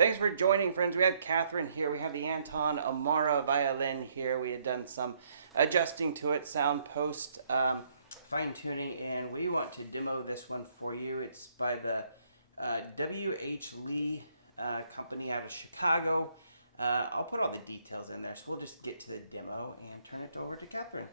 Thanks for joining, friends. We have Catherine here. We have the Anton Amara violin here. We had done some adjusting to it, sound post fine tuning, and we want to demo this one for you. It's by the WHLee company out of Chicago. I'll put all the details in there, so we'll just get to the demo and turn it over to Catherine.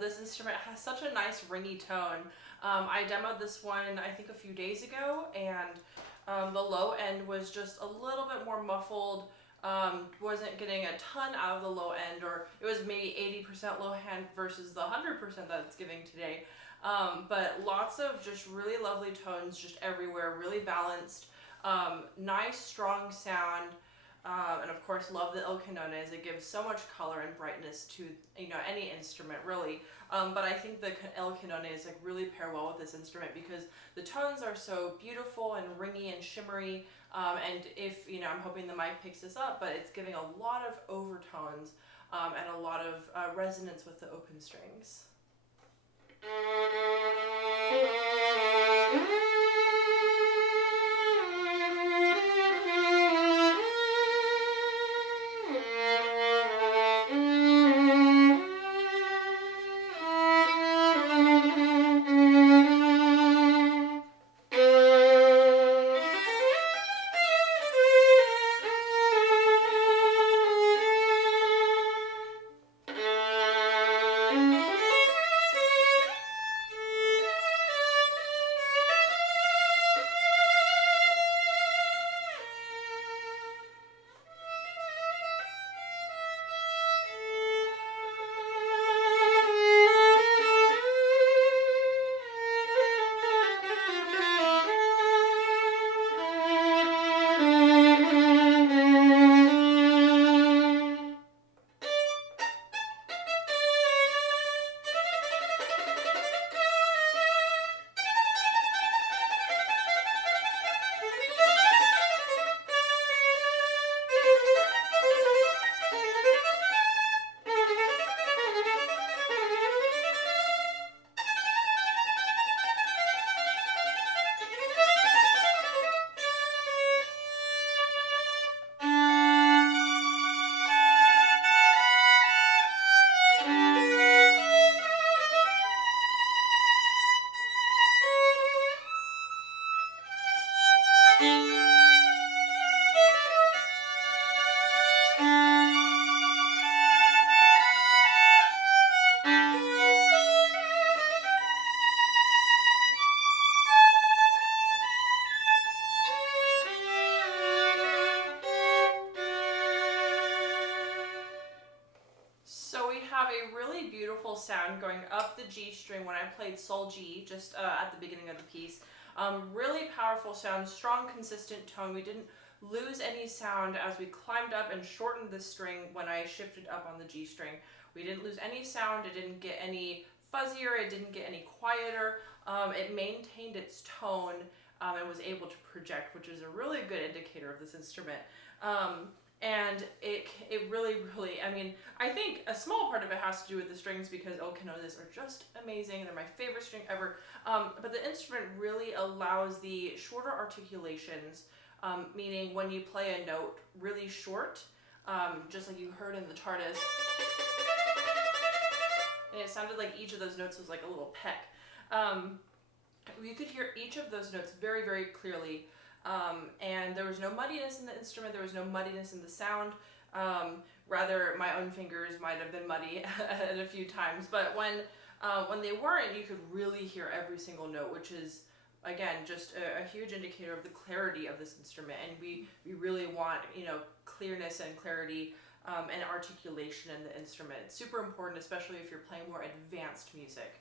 This instrument has such a nice ringy tone. I demoed this one I think a few days ago, and the low end was just a little bit more muffled. Wasn't getting a ton out of the low end, or it was maybe 80% low end versus the 100% that it's giving today. But lots of just really lovely tones just everywhere, really balanced, nice strong sound. And of course, love the el canones. It gives so much color and brightness to any instrument, really. But I think the el canones really pair well with this instrument because the tones are so beautiful and ringy and shimmery. And if I'm hoping the mic picks this up, but it's giving a lot of overtones and a lot of resonance with the open strings. Have a really beautiful sound going up the G string when I played Sol G just at the beginning of the piece. Really powerful sound, strong, consistent tone. We didn't lose any sound as we climbed up and shortened the string when I shifted up on the G string. We didn't lose any sound. It didn't get any fuzzier. It didn't get any quieter. It maintained its tone and was able to project, which is a really good indicator of this instrument. And it really, I mean, I think a small part of it has to do with the strings because el canones are just amazing. They're my favorite string ever. But the instrument really allows the shorter articulations, meaning when you play a note really short, just like you heard in the TARDIS, and it sounded like each of those notes was like a little peck. You could hear each of those notes very, very clearly. And there was no muddiness in the instrument, there was no muddiness in the sound. Rather, my own fingers might have been muddy at a few times, but when they weren't, you could really hear every single note, which is again, just a huge indicator of the clarity of this instrument. And we really want, clearness and clarity and articulation in the instrument. It's super important, especially if you're playing more advanced music.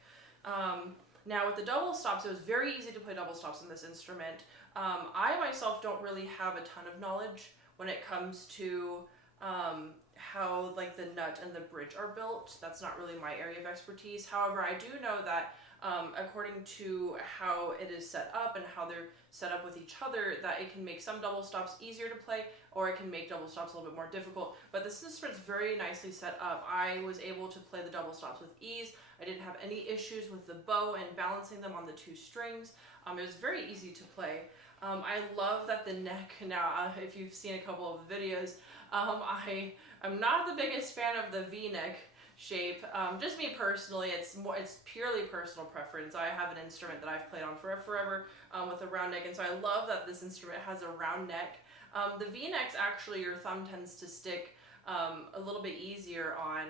Now with the double stops, it was very easy to play double stops in this instrument. I myself don't really have a ton of knowledge when it comes to how like the nut and the bridge are built. That's not really my area of expertise. However, I do know that according to how it is set up and how they're set up with each other, that it can make some double stops easier to play, or it can make double stops a little bit more difficult. But this instrument's very nicely set up. I was able to play the double stops with ease. I didn't have any issues with the bow and balancing them on the two strings. It was very easy to play. I love that the neck, now if you've seen a couple of the videos, I'm not the biggest fan of the V-neck shape. Just me personally, it's purely personal preference. I have an instrument that I've played on forever with a round neck, and so I love that this instrument has a round neck. The V-necks, actually, your thumb tends to stick a little bit easier on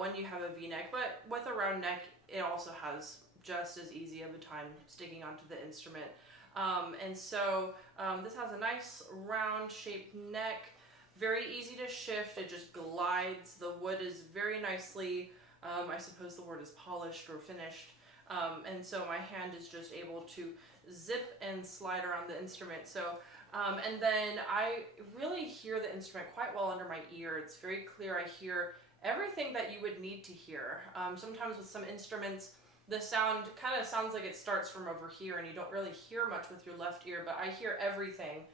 when you have a V-neck, but with a round neck, it also has just as easy of a time sticking onto the instrument. And so this has a nice round shaped neck, very easy to shift. It just glides. The wood is very nicely, I suppose the word is polished or finished. And so my hand is just able to zip and slide around the instrument. So, and then I really hear the instrument quite well under my ear. It's very clear. I hear everything that you would need to hear. Sometimes with some instruments, the sound kind of sounds like it starts from over here and you don't really hear much with your left ear, but I hear everything.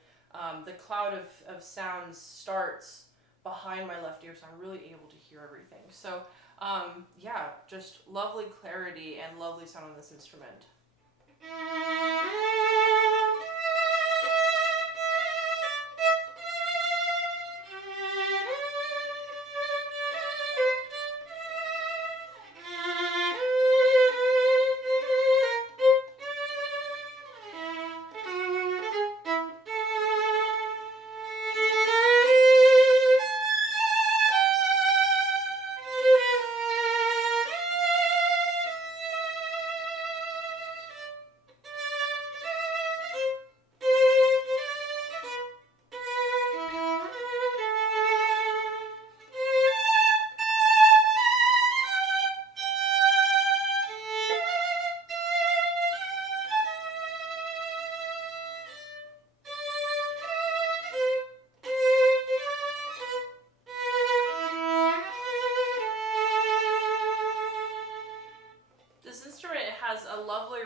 The cloud of sounds starts behind my left ear, so I'm really able to hear everything. So yeah, just lovely clarity and lovely sound on this instrument.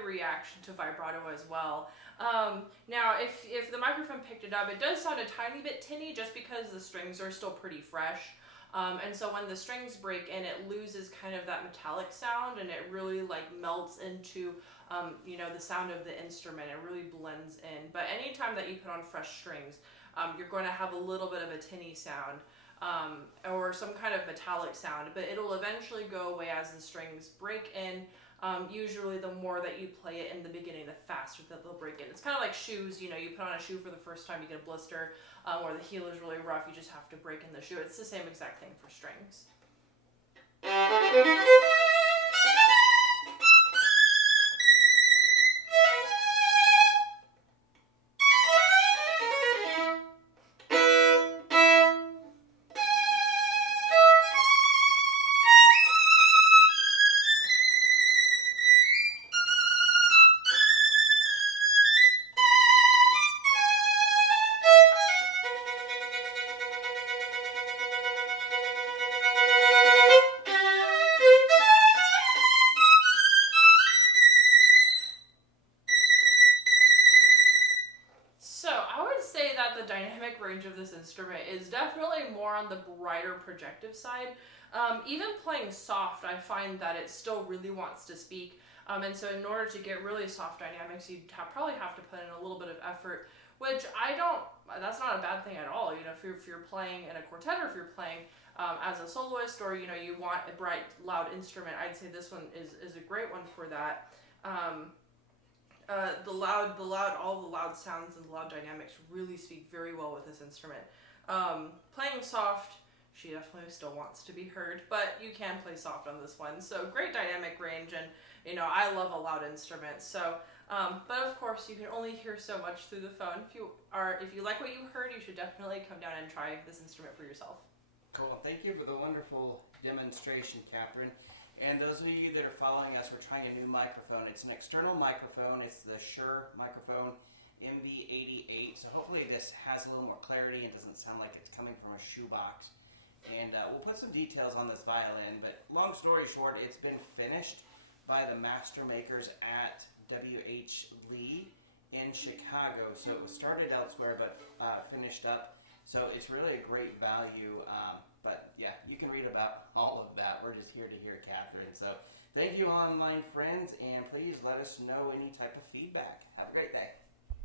Reaction to vibrato as well. Now if the microphone picked it up, it does sound a tiny bit tinny just because the strings are still pretty fresh, and so when the strings break in, it loses kind of that metallic sound, and it really like melts into the sound of the instrument. It really blends in. But anytime that you put on fresh strings, you're going to have a little bit of a tinny sound, or some kind of metallic sound, but it'll eventually go away as the strings break in. Usually the more that you play it in the beginning, the faster that they'll break in. It's kind of like shoes, you put on a shoe for the first time, you get a blister, or the heel is really rough, you just have to break in the shoe. It's the same exact thing for strings. Range of this instrument is definitely more on the brighter projective side. Even playing soft, I find that it still really wants to speak, and so in order to get really soft dynamics, you'd probably have to put in a little bit of effort, which that's not a bad thing at all. If you're playing in a quartet, or if you're playing as a soloist, or you want a bright, loud instrument, I'd say this one is a great one for that. All the loud sounds and the loud dynamics really speak very well with this instrument. Playing soft, she definitely still wants to be heard, but you can play soft on this one. So great dynamic range, and I love a loud instrument. So But of course, you can only hear so much through the phone. If you like what you heard, you should definitely come down and try this instrument for yourself. Cool. Thank you for the wonderful demonstration, Catherine. And those of you that are following us, we're trying a new microphone. It's an external microphone. It's the Shure microphone MV88. So hopefully this has a little more clarity and doesn't sound like it's coming from a shoebox. And we'll put some details on this violin. But long story short, it's been finished by the master makers at WHLee in Chicago. So it was started elsewhere but finished up. So it's really a great value. But yeah, you can read about all of that. We're just here to hear Catherine. So thank you, online friends, and please let us know any type of feedback. Have a great day.